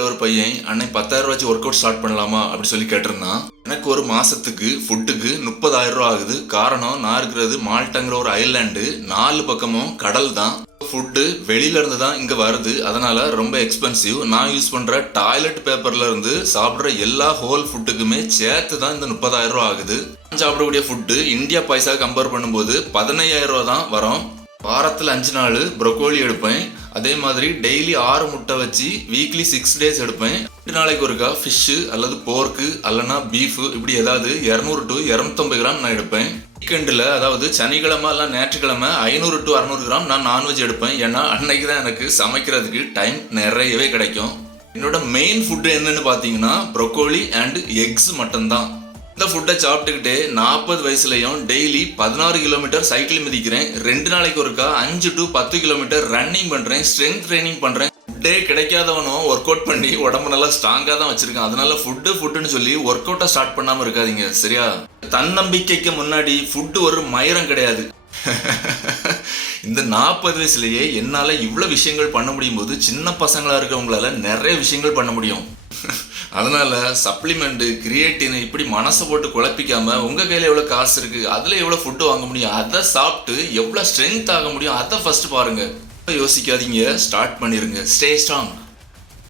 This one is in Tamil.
என்கிட்ட ஒரு பையன் அன்னை 10,000 ரூபாய் ஒர்க் அவுட் ஸ்டார்ட் பண்ணலாமா அப்படி சொல்லி கேட்டிருந்தான். எனக்கு ஒரு மாசத்துக்கு ஃபுட்டுக்கு 30,000 ரூபா ஆகுது. காரணம், நான் இருக்கிறது மால்டாங்கிற ஒரு ஐலாண்டு, 4 பக்கமும் கடல் தான். ஃபுட்டு வெளியில இருந்து தான் இங்க வருது, அதனால ரொம்ப எக்ஸ்பென்சிவ். நான் யூஸ் பண்ற டாய்லெட் பேப்பர்ல இருந்து சாப்பிட்ற எல்லா ஹோல் ஃபுட்டுக்குமே சேர்த்து தான் இந்த 30,000 ரூபா ஆகுது. நான் சாப்பிடக்கூடிய ஃபுட்டு இந்தியா பைசா கம்பேர் பண்ணும்போது 15,000 ரூபா தான் வரும். வாரத்தில் 5 நாள் ப்ரொக்கோலி எடுப்பேன். அதே மாதிரி டெய்லி 6 முட்டை வச்சு வீக்லி 6 டேஸ் எடுப்பேன். 2 நாளைக்கு ஒருக்கா ஃபிஷ்ஷு அல்லது போர்க்கு அல்லனா பீஃபு இப்படி ஏதாவது 200 to 250 கிராம் நான் எடுப்பேன். வீக்கெண்டில் அதாவது சனிக்கிழமை இல்லை ஞாயிற்றுக்கிழமை 500 to 600 கிராம் நான் நான்வெஜ் எடுப்பேன். ஏன்னா அன்னைக்கு தான் எனக்கு சமைக்கிறதுக்கு டைம் நிறையவே கிடைக்கும். என்னோட மெயின் ஃபுட்டு என்னன்னு பார்த்தீங்கன்னா ப்ரொக்கோலி அண்ட் எக்ஸ் மட்டும்தான். இந்த ஃபுட்டை சாப்பிட்டுக்கிட்டே 40 வயசுலையும் டெய்லி 16 கிலோமீட்டர் சைக்கிள் மிதிக்கிறேன். 2 நாளைக்கு ஒருக்கா 5 to 10 கிலோமீட்டர் ரன்னிங் பண்ணுறேன், ஸ்ட்ரென்த் ட்ரைனிங் பண்ணுறேன். ஃபுட்டே கிடைக்காதவனும் ஒர்க் அவுட் பண்ணி உடம்பு நல்லா ஸ்ட்ராங்காக தான் வச்சிருக்கேன். அதனால ஃபுட்டுன்னு சொல்லி ஒர்க் அவுட்டை ஸ்டார்ட் பண்ணாமல் இருக்காதீங்க, சரியா? தன்னம்பிக்கைக்கு முன்னாடி ஃபுட்டு ஒரு மயிரம் கிடையாது. இந்த 40 வயசுலயே என்னால் இவ்வளோ விஷயங்கள் பண்ண முடியும் போது சின்ன பசங்களாக இருக்கிறவங்களால நிறைய விஷயங்கள் பண்ண முடியும். அதனால சப்ளிமெண்ட், கிரியேட்டின் இப்படி மனசை போட்டு குழப்பிக்காம உங்க கையில எவ்வளவு காசு இருக்கு, அதுல எவ்வளவு ஃபுட்டு வாங்க முடியும், அதை சாப்பிட்டு எவ்வளவு ஸ்ட்ரென்த் ஆக முடியும், அதை ஃபர்ஸ்ட் பாருங்க. யோசிக்காதீங்க, ஸ்டார்ட் பண்ணிருங்க. Stay strong.